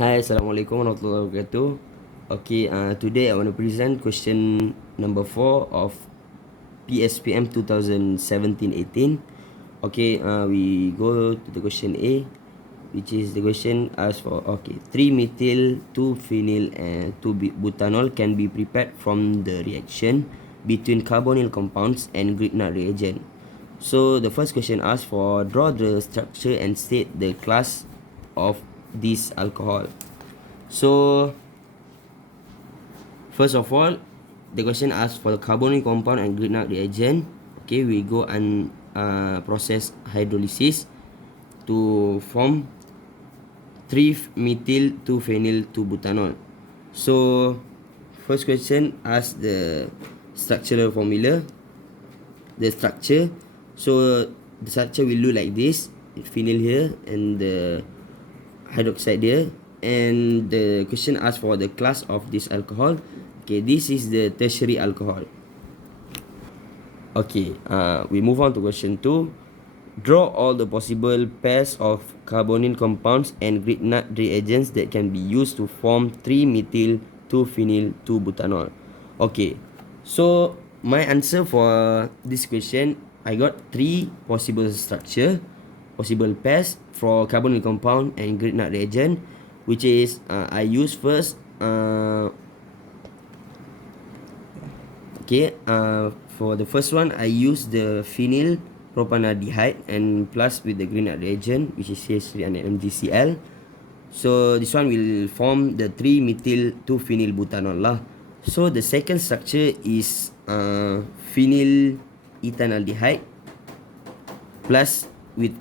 Hi, Assalamualaikum warahmatullahi wabarakatuh. Okay, today I want to present question number 4 of PSPM 2017-18. Okay, we go to the question A, which is the question asked for, okay, 3-methyl, 2-phenyl, and 2-butanol can be prepared from the reaction between carbonyl compounds and Grignard reagent. So the first question asks for draw the structure and state the class of this alcohol. So first of all, the question asks for the carbonyl compound and Grignard reagent. Okay, we go and process hydrolysis to form 3-methyl 2-phenyl 2-butanol. So first question asks the structural formula, the structure. So the structure will look like this: phenyl here and the hydroxide here. And the question asks for the class of this alcohol. Okay, this is the tertiary alcohol. Okay, we move on to question 2. Draw all the possible pairs of carbonyl compounds and Grignard reagents that can be used to form 3-methyl 2-phenyl 2-butanol. Okay, so my answer for this question, I got 3 possible structure, possible pairs for carbonyl compound and Grignard reagent, which is I use first okay, for the first one, I use the phenyl propanaldehyde and plus with the Grignard reagent, which is CH3 and MgCl. So this one will form the 3-methyl 2-phenyl butanol lah. So the second structure is phenyl ethanaldehyde plus with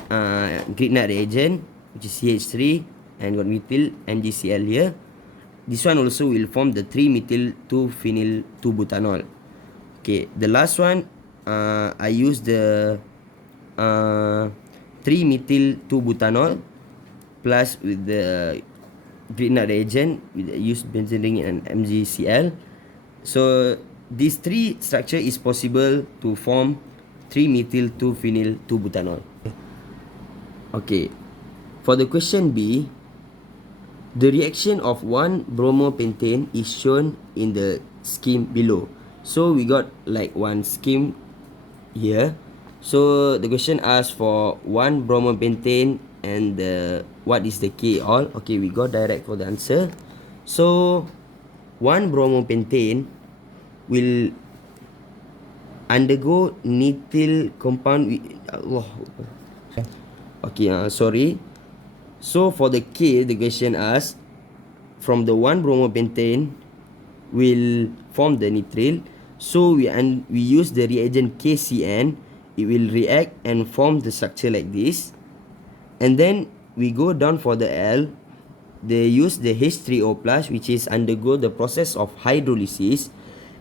Grignard reagent, which is CH3 and got methyl MgCl here. This one also will form the 3-methyl 2-phenyl 2-butanol. Okay, the last one, I use the 3-methyl 2-butanol plus with the Grignard reagent with the use benzene ring and MgCl. So these three structure is possible to form 3-methyl 2-phenyl 2-butanol. Okay, for the question B, the reaction of 1 bromopentane is shown in the scheme below. So we got like one scheme here. So the question asks for 1 bromopentane and what is the K all. Okay, we got direct for the answer. So 1 bromopentane will undergo methyl compound with okay, sorry. So for the K, the question asks from the 1 bromopentane will form the nitrile. So we use the reagent KCN. It will react and form the structure like this. And then we go down for the L. They use the H3O plus, which is undergo the process of hydrolysis,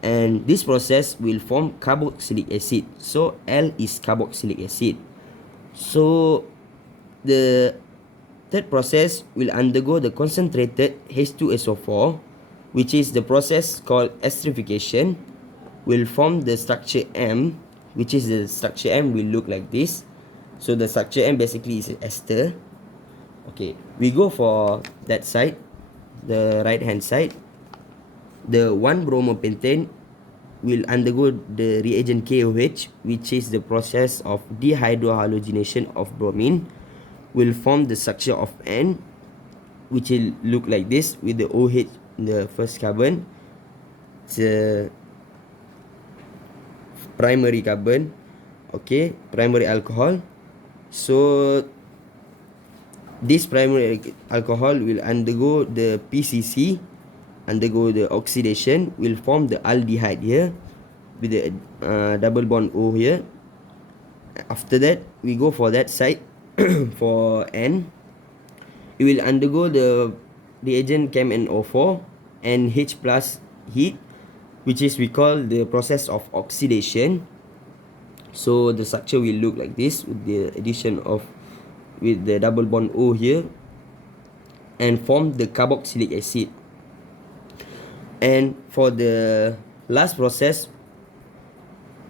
and this process will form carboxylic acid. So L is carboxylic acid. So the third process will undergo the concentrated H2SO4, which is the process called esterification, will form the structure M, which is the structure M will look like this. So the structure M basically is ester. Okay, we go for that side, the right hand side. The 1 bromopentane will undergo the reagent KOH, which is the process of dehydrohalogenation of bromine, will form the structure of N, which will look like this with the OH in the first carbon. It's a primary carbon, okay, primary alcohol. So this primary alcohol will undergo the PCC, undergo the oxidation, will form the aldehyde here with the double bond O here. After that, we go for that side for N. It will undergo the reagent ChemNO4 and H plus heat, which is we call the process of oxidation. So the structure will look like this with the addition of with the double bond O here and form the carboxylic acid. And for the last process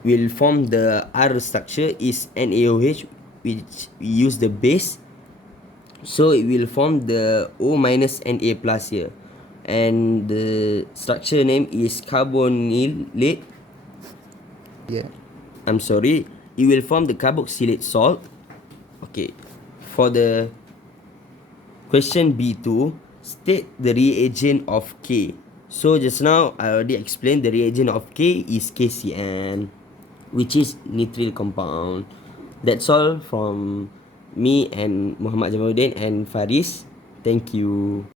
will form the R structure is NaOH, which we use the base So it will form the O minus Na plus here. And the structure name is carbonylate. Yeah. I'm sorry. It will form the carboxylate salt. Okay. For the question B2, state the reagent of K. So just now I already explained the reagent of K is KCN, which is nitrile compound. That's all from me and Muhammad Jamaluddin and Faris. Thank you.